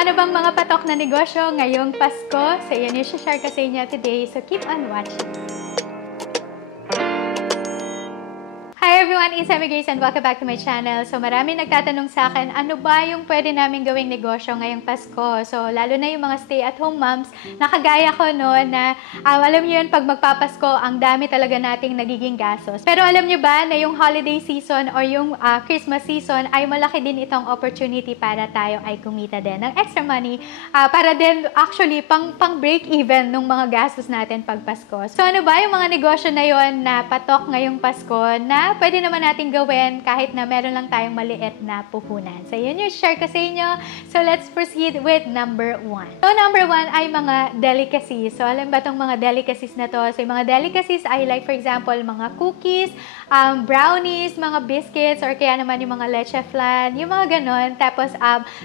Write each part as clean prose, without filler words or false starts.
ano bang mga patok na negosyo ngayong Pasko? So, yan yung share ko sa inyo today. So, keep on watching. Hi everyone, it's Emmy Grace and welcome back to my channel. So marami nagtatanong sa akin, ano ba yung pwede naming gawing negosyo ngayong Pasko? So lalo na yung mga stay-at-home moms, nakagaya ko no, na alam niyo yun, pag magpapasko, ang dami talaga nating nagiging gastos. Pero alam niyo ba na yung holiday season or yung Christmas season ay malaki din itong opportunity para tayo ay kumita din ng extra money para din actually pang break even ng mga gastos natin pag Pasko. So ano ba yung mga negosyo na yon na patok ngayong Pasko na pwede naman natin gawin kahit na meron lang tayong maliit na puhunan. So, yun yung share ko sa inyo. So, let's proceed with number 1. So, number 1 ay mga delicacies. So, alam ba itong mga delicacies na to? So, yung mga delicacies ay like for example, mga cookies, brownies, mga biscuits, or kaya naman yung mga leche flan, yung mga ganon. Tapos,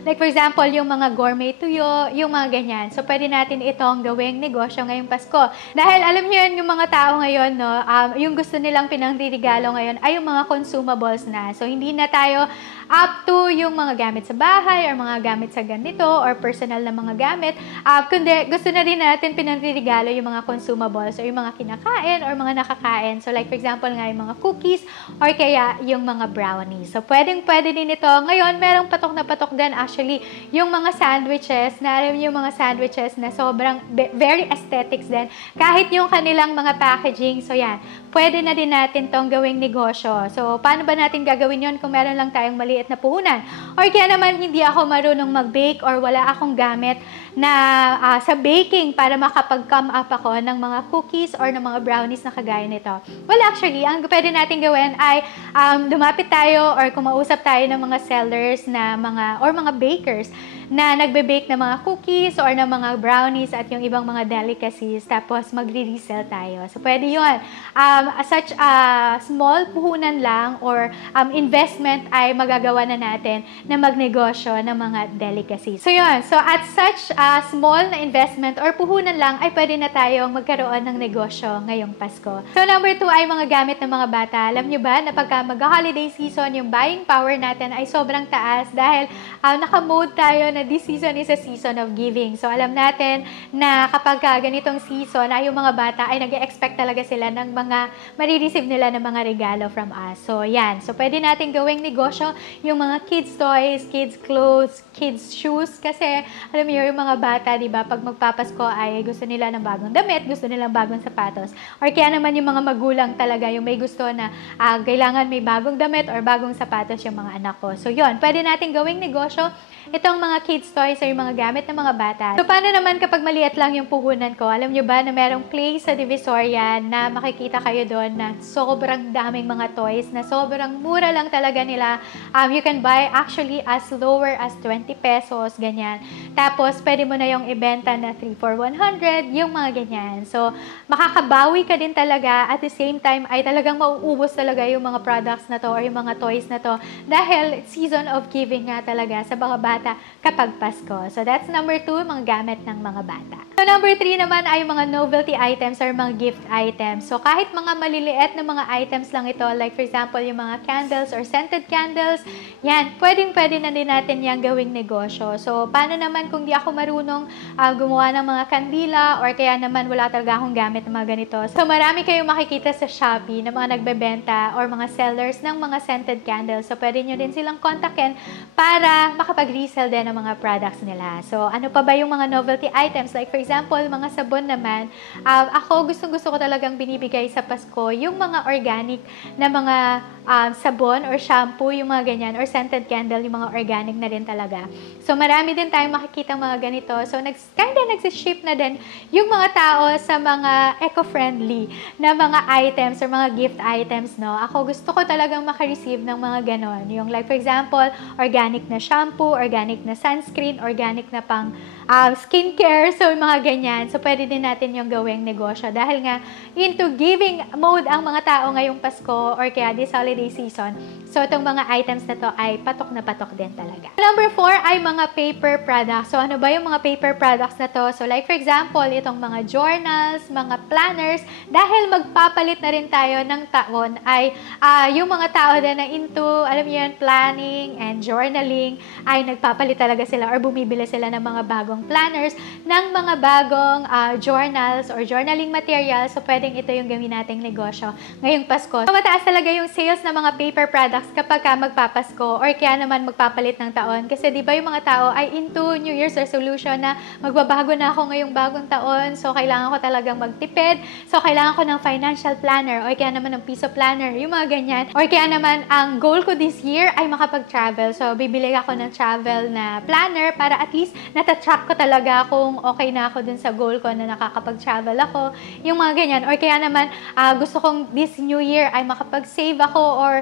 like for example, yung mga gourmet tuyo, yung mga ganyan. So, pwede natin itong gawing negosyo ngayong Pasko. Dahil alam niyo yun, yung mga tao ngayon, no, yung gusto nilang pinangririgalo ngayon ay yung mga consumables na. So, hindi na tayo up to yung mga gamit sa bahay or mga gamit sa ganito or personal na mga gamit. Kundi gusto na rin natin pinangririgalo yung mga consumables or yung mga kinakain or mga nakakain. So, like for example nga yung mga cookies or kaya yung mga brownies. So, pwede din ito. Ngayon, merong patok na patok din actually yung mga sandwiches na alam yung mga sandwiches na sobrang very aesthetics din. Kahit yung kanilang mga packaging. So, yan. Pwede na din natin tong gawing negosyo. So, paano ba natin gagawin yon kung meron lang tayong maliit na puhunan? Or kaya naman hindi ako marunong mag-bake or wala akong gamit na sa baking para makapag-come up ako ng mga cookies or ng mga brownies na kagaya nito. Well, actually, ang pwede natin gawin ay lumapit tayo or kumausap tayo ng mga sellers na mga bakers na nagbe-bake ng mga cookies or ng mga brownies at yung ibang mga delicacies. Tapos, magre-resell tayo. So, pwede yun. Such a small puhunan lang or investment ay magagawa na natin na magnegosyo ng mga delicacies. So, yun. So, at such small na investment or puhunan lang ay pwede na tayong magkaroon ng negosyo ngayong Pasko. So, number 2 ay mga gamit ng mga bata. Alam nyo ba na pagka mag-holiday season, yung buying power natin ay sobrang taas dahil naka-mode tayo na this season is a season of giving. So, alam natin na kapag ganitong season, ay yung mga bata ay nag-expect talaga sila ng mga marireceive nila ng mga regalo from us. So, yan. So, pwede natin gawing negosyo yung mga kids toys, kids clothes, kids shoes. Kasi, alam mo yung mga bata, di ba, pag magpapasko ay gusto nila ng bagong damit, gusto nila ng bagong sapatos. Or kaya naman yung mga magulang talaga, yung may gusto na kailangan may bagong damit or bagong sapatos yung mga anak ko. So, yun. Pwede natin gawing negosyo itong mga kids toys or yung mga gamit ng mga bata. So, paano naman kapag maliit lang yung puhunan ko? Alam nyo ba na merong place sa Divisoria na makikita kayo doon na sobrang daming mga toys na sobrang mura lang talaga nila. You can buy actually as lower as 20 pesos, ganyan. Tapos, pwede mo na yung ibenta na 3 for 100, yung mga ganyan. So, makakabawi ka din talaga at the same time ay talagang mauubos talaga yung mga products na to or yung mga toys na to dahil season of giving nga talaga sa mga bata kapag Pasko. So, that's number 2, mga gamit ng mga bata. So, number 3 naman ay mga novelty items or mga gift items. So, kahit mga maliliit na mga items lang ito, like for example, yung mga candles or scented candles, yan, pwede na din natin yung gawing negosyo. So, paano naman kung di ako marunong gumawa ng mga kandila or kaya naman wala talaga akong gamit ng mga ganito. So, marami kayong makikita sa Shopee na mga nagbebenta or mga sellers ng mga scented candles. So, pwede nyo din silang kontakin para makapag-resell din ang mga products nila. So, ano pa ba yung mga novelty items? Like, for example, mga sabon naman. Ako, gustong-gusto ko talagang binibigay sa Pasko yung mga organic na mga sabon or shampoo, yung mga ganyan, or scented candle, yung mga organic na rin talaga. So, marami din tayong makikita mga ganito. So, nagsiship na din yung mga tao sa mga eco-friendly na mga items or mga gift items, no? Ako, gusto ko talagang makareceive ng mga ganon. Yung like, for example, organic na shampoo, organic na sunscreen, organic na pang skincare, so mga ganyan. So, pwede din natin yung gawing negosyo. Dahil nga, into giving mode ang mga tao ngayong Pasko or kaya this holiday season. So, itong mga items na to ay patok na patok din talaga. Number 4 ay mga paper products. So, ano ba yung mga paper products na to? So, like for example, itong mga journals, mga planners, dahil magpapalit na rin tayo ng taon, ay yung mga tao din na into, alam niyo yun, planning and journaling, ay nagpapalit talaga talaga sila or bumibili sila ng mga bagong planners, ng mga bagong journals or journaling materials. So, pwedeng ito yung gawin nating negosyo ngayong Pasko. So, mataas talaga yung sales ng mga paper products kapag magpapasko or kaya naman magpapalit ng taon. Kasi di ba yung mga tao ay into New Year's resolution na magbabago na ako ngayong bagong taon. So, kailangan ko talagang magtipid. So, kailangan ko ng financial planner or kaya naman ng piso planner, yung mga ganyan. Or kaya naman, ang goal ko this year ay makapag-travel. So, bibili ako ng travel na planner para at least natatrack ko talaga kung okay na ako dun sa goal ko na nakakapag-travel ako. Yung mga ganyan. Or kaya naman, gusto kong this new year ay makapag-save ako or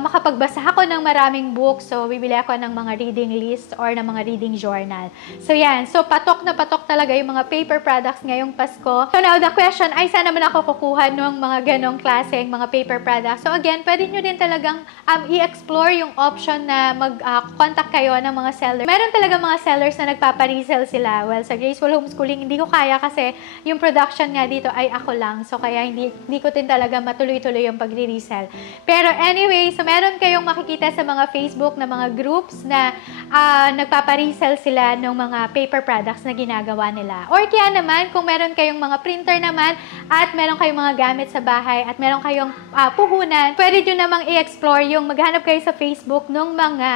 makapagbasa ako ng maraming books. So, bibili ako ng mga reading list or ng mga reading journal. So, yan. So, patok na patok talaga yung mga paper products ngayong Pasko. So, now the question ay saan naman ako kukuha ng mga ganong klaseng mga paper products. So, again, pwede nyo din talagang i-explore yung option na mag-contact kayo ng mga sellers. Meron talaga mga sellers na nagpapa-resell sila. Well, sa Graceful Homeschooling, hindi ko kaya kasi yung production nga dito ay ako lang. So, kaya hindi ko din talaga matuloy-tuloy yung pagre-resell. Pero anyway, so meron kayong makikita sa mga Facebook na mga groups na nagpapa-resell sila ng mga paper products na ginagawa nila. Or kaya naman, kung meron kayong mga printer naman at meron kayong mga gamit sa bahay at meron kayong puhunan, pwede nyo namang i-explore yung maghanap kayo sa Facebook ng mga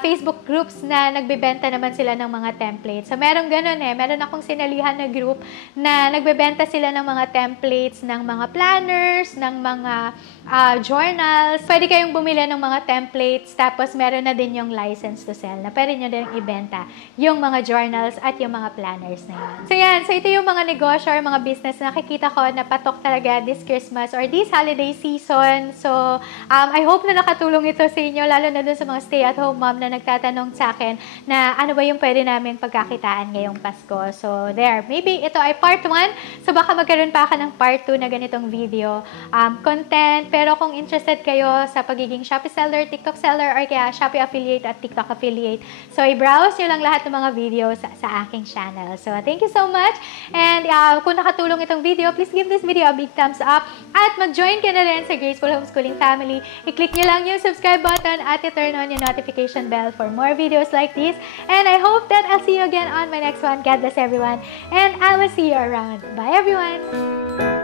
Facebook groups na nagbebenta naman sila ng mga templates. So, meron ganun eh. Meron akong sinalihan na group na nagbebenta sila ng mga templates, ng mga planners, ng mga journals. Pwede kayong bumili ng mga templates, tapos meron na din yung license to sell na pwede nyo din ibenta yung mga journals at yung mga planners na yun. So, yan. So, ito yung mga negosyo or mga business na nakikita ko na patok talaga this Christmas or this holiday season. So, I hope na nakatulong ito sa inyo, lalo na dun sa mga stay-at-home mom na nagtatanong sa akin na ano ba yung pwede namin pagkakitaan ngayong Pasko. So, there. Maybe ito ay part 1. So, baka magkaroon pa ako ng part 2 na ganitong video content. Pero kung interested kayo sa pagiging Shopee seller, TikTok seller, or kaya Shopee affiliate at TikTok affiliate, so i-browse nyo lang lahat ng mga videos sa aking channel. So, thank you so much. And kung nakatulong itong video, please give this video a big thumbs up. At mag-join ka na rin sa Graceful Homeschooling family. I-click nyo lang yung subscribe button at i-turn on yung notification bell for more videos like this. And I hope that I'll see you again on my next one. God bless everyone. And I will see you around. Bye, everyone!